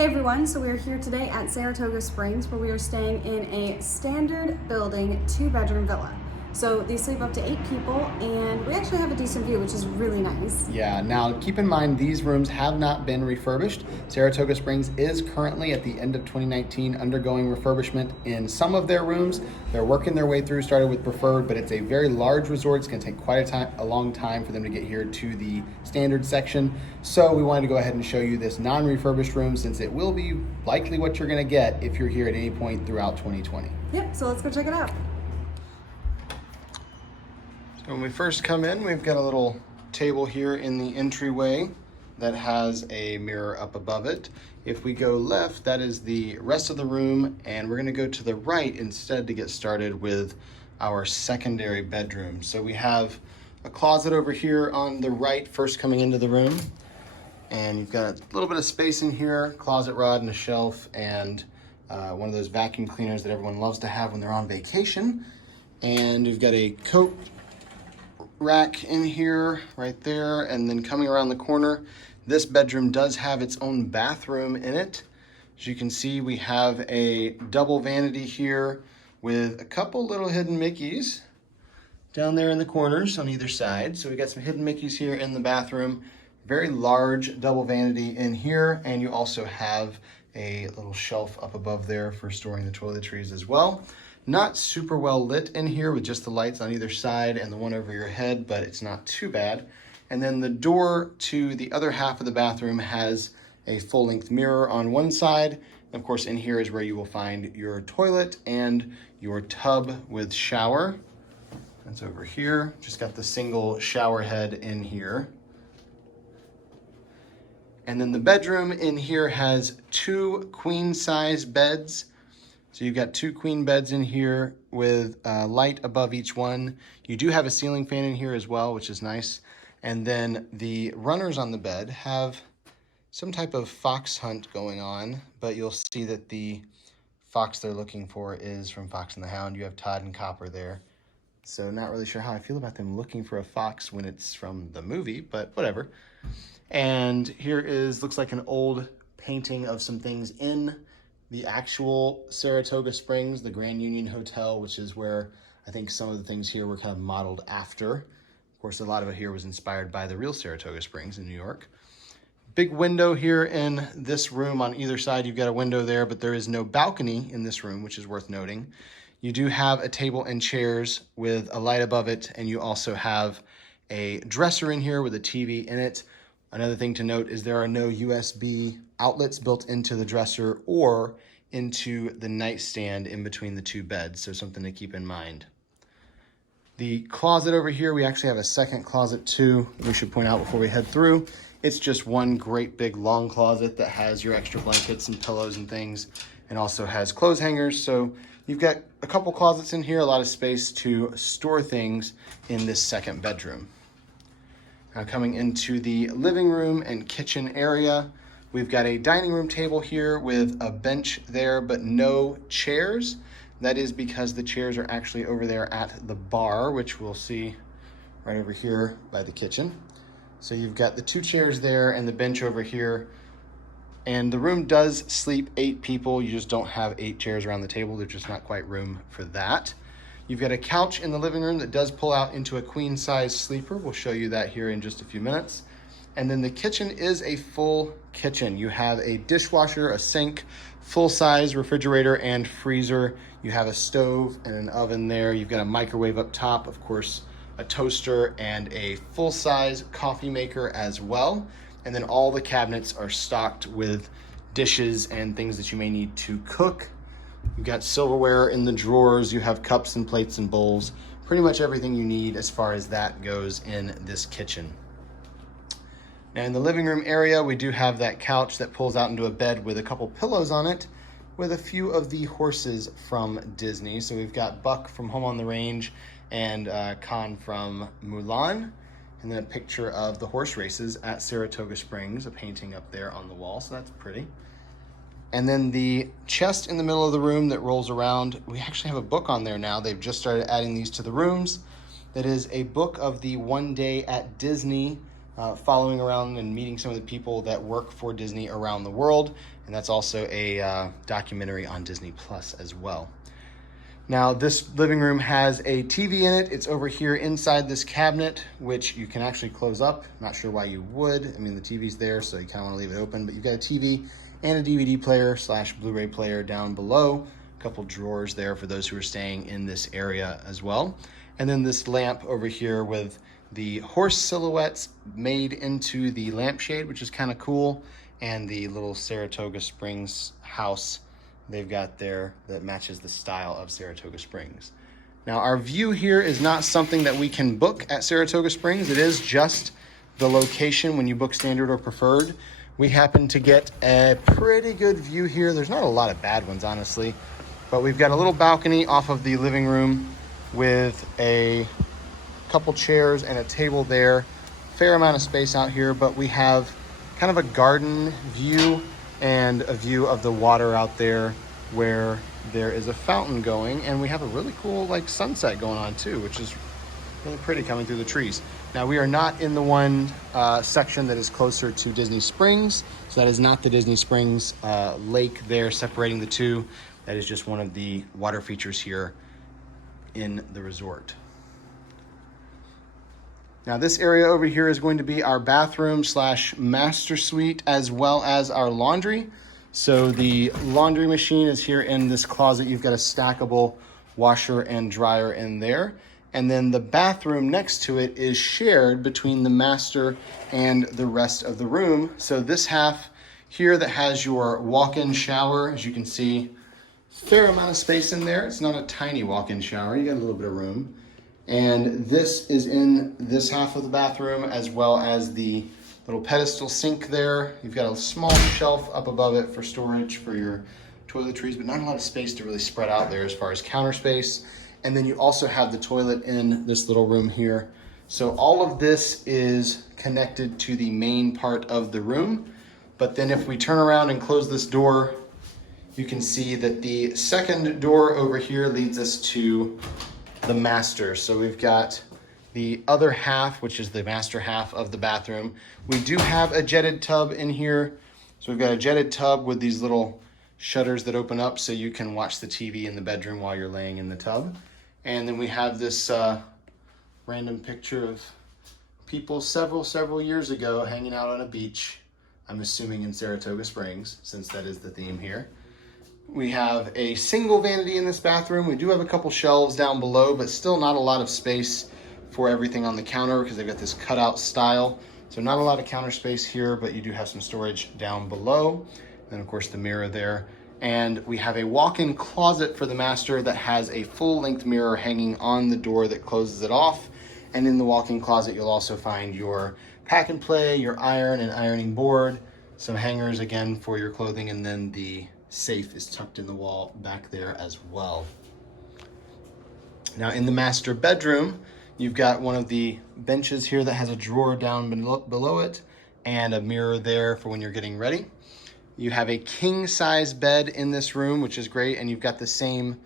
Hey everyone, so we are here today at Saratoga Springs where we are staying in a standard building 2-bedroom villa. So these sleep up to 8 people and we actually have a decent view, which is really nice. Yeah, now keep in mind these rooms have not been refurbished. Saratoga Springs is currently at the end of 2019 undergoing refurbishment in some of their rooms. They're working their way through, started with preferred, but it's a very large resort. It's gonna take quite a long time for them to get here to the standard section. So we wanted to go ahead and show you this non-refurbished room since it will be likely what you're gonna get if you're here at any point throughout 2020. Yep, so let's go check it out. When we first come in, we've got a little table here in the entryway that has a mirror up above it. If we go left, that is the rest of the room, and we're gonna go to the right instead to get started with our secondary bedroom. So we have a closet over here on the right, first coming into the room, and you've got a little bit of space in here, closet rod and a shelf, and one of those vacuum cleaners that everyone loves to have when they're on vacation. And we've got a coat rack in here, right there, and then coming around the corner, this bedroom does have its own bathroom in it. As you can see, we have a double vanity here with a couple little hidden Mickeys down there in the corners on either side. So we got some hidden Mickeys here in the bathroom, very large double vanity in here, and you also have a little shelf up above there for storing the toiletries as well. Not super well lit in here with just the lights on either side and the one over your head, but it's not too bad. And then the door to the other half of the bathroom has a full-length mirror on one side. Of course, in here is where you will find your toilet and your tub with shower. That's over here. Just got the single shower head in here. And then the bedroom in here has 2 queen-size beds. So you've got 2 queen beds in here with light above each one. You do have a ceiling fan in here as well, which is nice. And then the runners on the bed have some type of fox hunt going on, but you'll see that the fox they're looking for is from Fox and the Hound. You have Todd and Copper there. So not really sure how I feel about them looking for a fox when it's from the movie, but whatever. And here is, looks like an old painting of some things in the actual Saratoga Springs, the Grand Union Hotel, which is where I think some of the things here were kind of modeled after. Of course, a lot of it here was inspired by the real Saratoga Springs in New York. Big window here in this room on either side. You've got a window there, but there is no balcony in this room, which is worth noting. You do have a table and chairs with a light above it, and you also have a dresser in here with a TV in it. Another thing to note is there are no USB outlets built into the dresser or into the nightstand in between the 2 beds, so something to keep in mind. The closet over here, we actually have a second closet too, we should point out before we head through. It's just one great big long closet that has your extra blankets and pillows and things, and also has clothes hangers. So you've got a couple closets in here, a lot of space to store things in this second bedroom. Now coming into the living room and kitchen area, we've got a dining room table here with a bench there, but no chairs. That is because the chairs are actually over there at the bar, which we'll see right over here by the kitchen. So you've got the 2 chairs there and the bench over here. And the room does sleep 8 people. You just don't have 8 chairs around the table. There's just not quite room for that. You've got a couch in the living room that does pull out into a queen-size sleeper. We'll show you that here in just a few minutes. And then the kitchen is a full kitchen. You have a dishwasher, a sink, full-size refrigerator and freezer. You have a stove and an oven there. You've got a microwave up top, of course, a toaster, and a full-size coffee maker as well. And then all the cabinets are stocked with dishes and things that you may need to cook. You've got silverware in the drawers. You have cups and plates and bowls. Pretty much everything you need as far as that goes in this kitchen. Now in the living room area, we do have that couch that pulls out into a bed with a couple pillows on it with a few of the horses from Disney. So we've got Buck from Home on the Range and Khan from Mulan. And then a picture of the horse races at Saratoga Springs, a painting up there on the wall. So that's pretty. And then the chest in the middle of the room that rolls around, we actually have a book on there now. They've just started adding these to the rooms. That is a book of the 1 day at Disney, following around and meeting some of the people that work for Disney around the world. And that's also a documentary on Disney Plus as well. Now, this living room has a TV in it. It's over here inside this cabinet, which you can actually close up. Not sure why you would. I mean, the TV's there, so you kind of want to leave it open, but you've got a TV and a DVD player / Blu-ray player down below. A couple drawers there for those who are staying in this area as well. And then this lamp over here with the horse silhouettes made into the lampshade, which is kind of cool. And the little Saratoga Springs house they've got there that matches the style of Saratoga Springs. Now, our view here is not something that we can book at Saratoga Springs. It is just the location when you book standard or preferred. We happen to get a pretty good view here. There's not a lot of bad ones, honestly, but we've got a little balcony off of the living room with a couple chairs and a table there. Fair amount of space out here, but we have kind of a garden view and a view of the water out there where there is a fountain going, and we have a really cool like sunset going on too, which is really pretty coming through the trees. Now, we are not in the one section that is closer to Disney Springs, so that is not the Disney Springs lake there separating the two. That is just one of the water features here in the resort. Now, this area over here is going to be our bathroom / master suite, as well as our laundry. So the laundry machine is here in this closet. You've got a stackable washer and dryer in there. And then the bathroom next to it is shared between the master and the rest of the room. So this half here that has your walk-in shower, as you can see, fair amount of space in there. It's not a tiny walk-in shower. You got a little bit of room. And this is in this half of the bathroom, as well as the little pedestal sink there. You've got a small shelf up above it for storage for your toiletries, but not a lot of space to really spread out there as far as counter space. And then you also have the toilet in this little room here. So all of this is connected to the main part of the room. But then if we turn around and close this door, you can see that the second door over here leads us to the master. So we've got the other half, which is the master half of the bathroom. We do have a jetted tub in here. So we've got a jetted tub with these little shutters that open up so you can watch the TV in the bedroom while you're laying in the tub. And then we have this random picture of people several years ago hanging out on a beach. I'm assuming in Saratoga Springs, since that is the theme here. We have a single vanity in this bathroom. We do have a couple shelves down below, but still not a lot of space for everything on the counter because they've got this cutout style. So not a lot of counter space here, but you do have some storage down below. And then of course the mirror there. And we have a walk-in closet for the master that has a full-length mirror hanging on the door that closes it off. And in the walk-in closet, you'll also find your pack and play, your iron and ironing board, some hangers again for your clothing, and then the safe is tucked in the wall back there as well. Now in the master bedroom, you've got one of the benches here that has a drawer down below it and a mirror there for when you're getting ready. You have a king size bed in this room, which is great. And you've got the same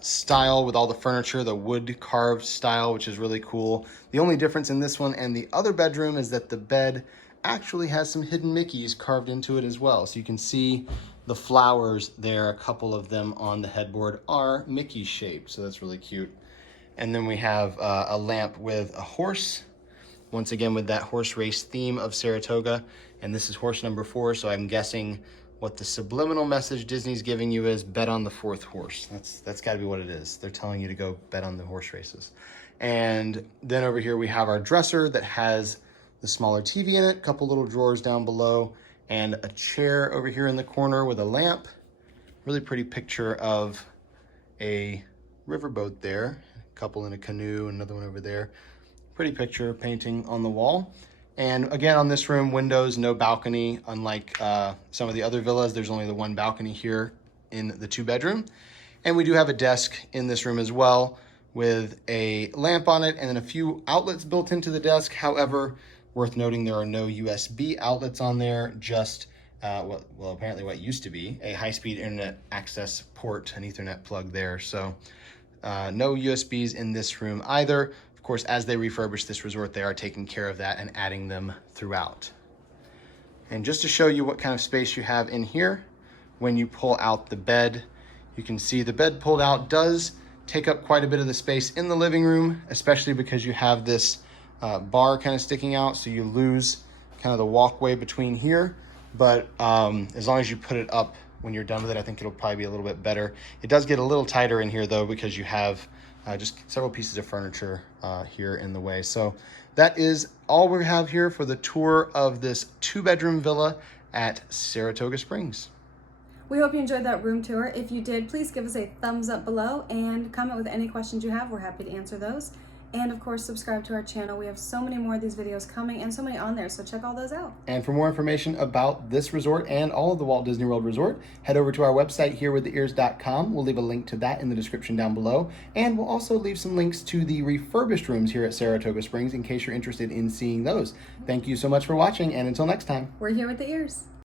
style with all the furniture, the wood carved style, which is really cool. The only difference in this one and the other bedroom is that the bed actually has some hidden Mickeys carved into it as well. So you can see the flowers there, a couple of them on the headboard are Mickey shaped, so that's really cute. And then we have a lamp with a horse, once again with that horse race theme of Saratoga. And this is horse number 4, so I'm guessing what the subliminal message Disney's giving you is bet on the 4th horse. That's gotta be what it is. They're telling you to go bet on the horse races. And then over here we have our dresser that has the smaller TV in it, a couple little drawers down below, and a chair over here in the corner with a lamp. Really pretty picture of a riverboat there, a couple in a canoe, another one over there. Pretty picture painting on the wall. And again, on this room, windows, no balcony. Unlike some of the other villas, there's only the one balcony here in the 2-bedroom. And we do have a desk in this room as well with a lamp on it and then a few outlets built into the desk. However, worth noting, there are no USB outlets on there, just apparently what used to be a high-speed internet access port, an Ethernet plug there. So no USBs in this room either. Of course, as they refurbish this resort, they are taking care of that and adding them throughout. And just to show you what kind of space you have in here, when you pull out the bed, you can see the bed pulled out does take up quite a bit of the space in the living room, especially because you have this bar kind of sticking out, so you lose kind of the walkway between here. But as long as you put it up when you're done with it, I think it'll probably be a little bit better. It does get a little tighter in here though, because you have just several pieces of furniture here in the way. So that is all we have here for the tour of this 2-bedroom villa at Saratoga Springs. We hope you enjoyed that room tour. If you did, please give us a thumbs up below and comment with any questions you have. We're happy to answer those. And of course, subscribe to our channel. We have so many more of these videos coming and so many on there, so check all those out. And for more information about this resort and all of the Walt Disney World Resort, head over to our website, herewiththeears.com. We'll leave a link to that in the description down below. And we'll also leave some links to the refurbished rooms here at Saratoga Springs in case you're interested in seeing those. Thank you so much for watching, and until next time. We're here with the ears.